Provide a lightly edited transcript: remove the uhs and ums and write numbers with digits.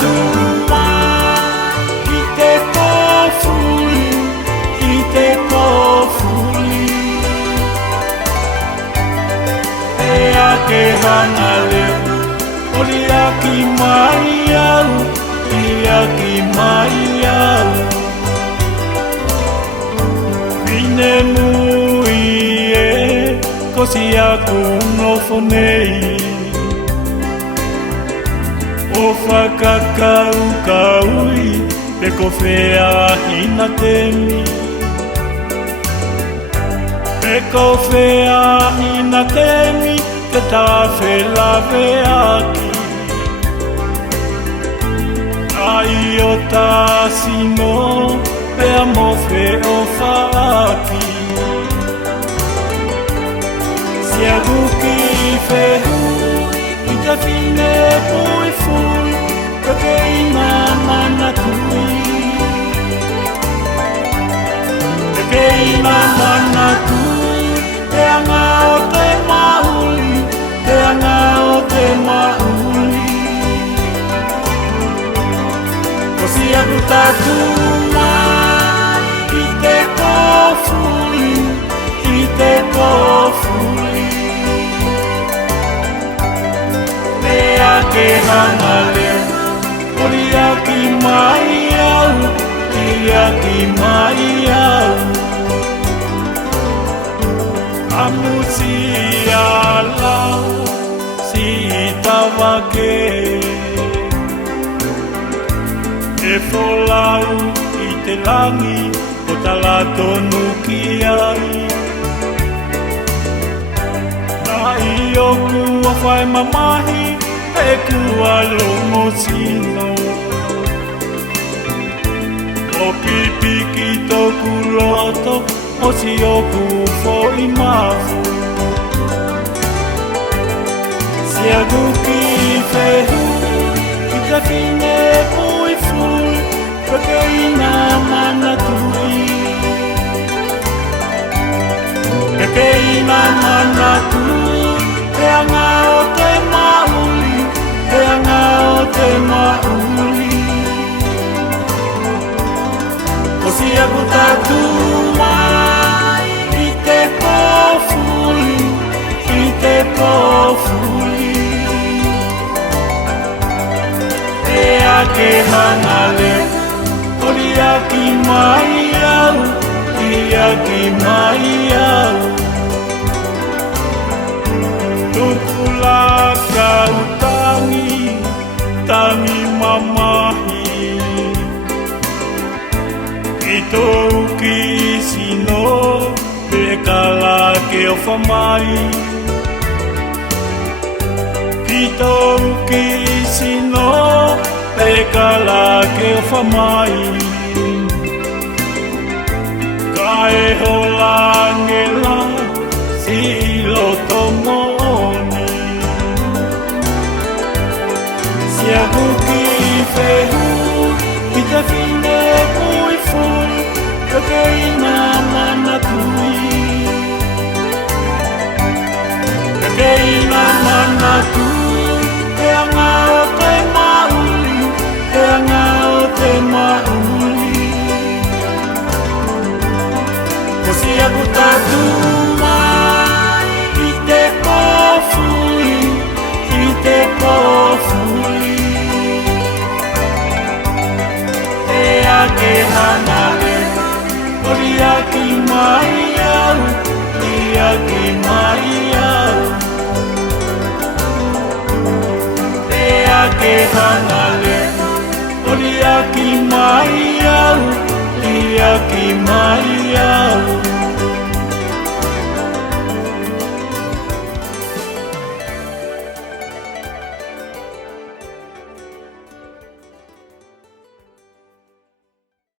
tuma I te kōwhuli, I te kōwhuli Ea ke hana leo, ori aki mai au, I aki mai au Pine nui e, kosi aku nofo nei O whakakau kaui, pe ko whea hina temi Pe ko whea hina temi, te tawhe lawe aki Ai o tāsino, pea mowhe o whaaki Sia guki whehu, I te whine pui fui, ka keina mana tui Ka keina mana tui, te anga o te mahuli, te anga o te mahuli Ko si aku tatuma, I te kōwhuli, I te kōwhuli Mea ke hanga leo, ori aki mai au, I aki mai au Amusi ala, si tawa ke E wholau I te langi, o tala tonu ki ai Nā I oku a whai mamahi, e kua longo sino O pipi ki toku loto, o si oku fo I mafu Sia guki whehu, I te whine pui fui, ka keina mana tui Ka keina mana tui, te anga o te mahuli, te anga o te mahuli O si aku tatuma, I te kōwhuli, I te kōwhuli Ea ke hana leo, ori aki mai au, I aki mai au Tupula kau tangi, tangi mamahi I tōu ki sino, pe kala ke o whamai I tōu ki sino, pe kala ke o whamai Ka e ho langela, si loto moni Sia guki whehu, I te whine pui fui, ka keina mana tui Ka keina mana tui, te anga o te mahuli, te anga o te mahuli Ko si aku tatuma, I te kōwhuli, I te kōwhuli Ea ke hana leo, ori aki mai au, I aki mai au Ea ke hana